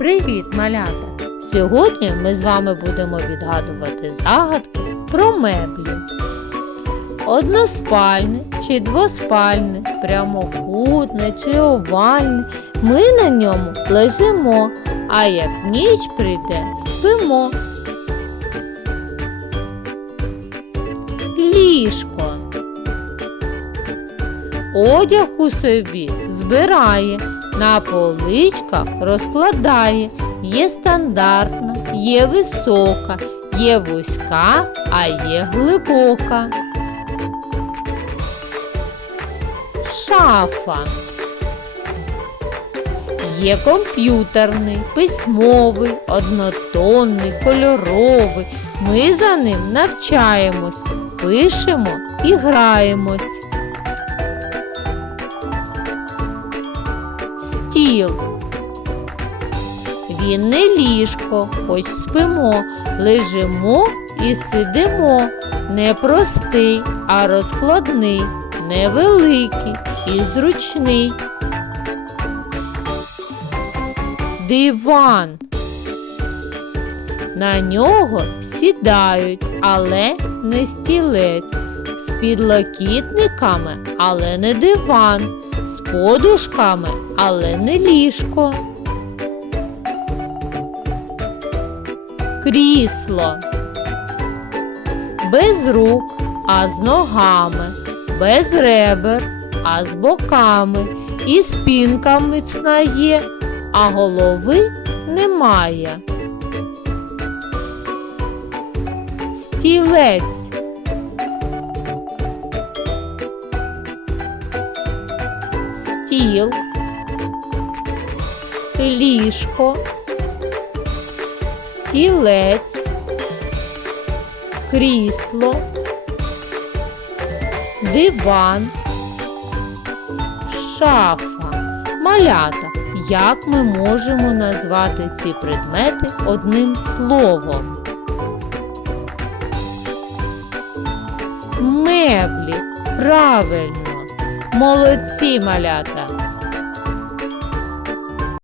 Привіт, малята! Сьогодні ми з вами будемо відгадувати загадки про меблі. Односпальне чи двоспальне, прямокутне чи овальне. Ми на ньому лежимо, а як ніч прийде, спимо. Ліжко. Одяг у собі збирає, на поличках розкладає. Є стандартна, є висока, є вузька, а є глибока. Шафа. Є комп'ютерний, письмовий, однотонний, кольоровий. Ми за ним навчаємось, пишемо і граємось. Стіл. Він не ліжко, хоч спимо, лежимо і сидимо. Не простий, а розкладний, невеликий і зручний. Диван. На нього сідають, але не стілець, з підлокітниками, але не диван, з подушками, але не ліжко. Крісло. Без рук, а з ногами, без ребер, а з боками, і спінка міцна є, а голови немає. Стілець. Стіл. Ліжко. Стілець. Крісло. Диван. Шафа. Малята. Як ми можемо назвати ці предмети одним словом? Меблі. Правильно. Молодці малята.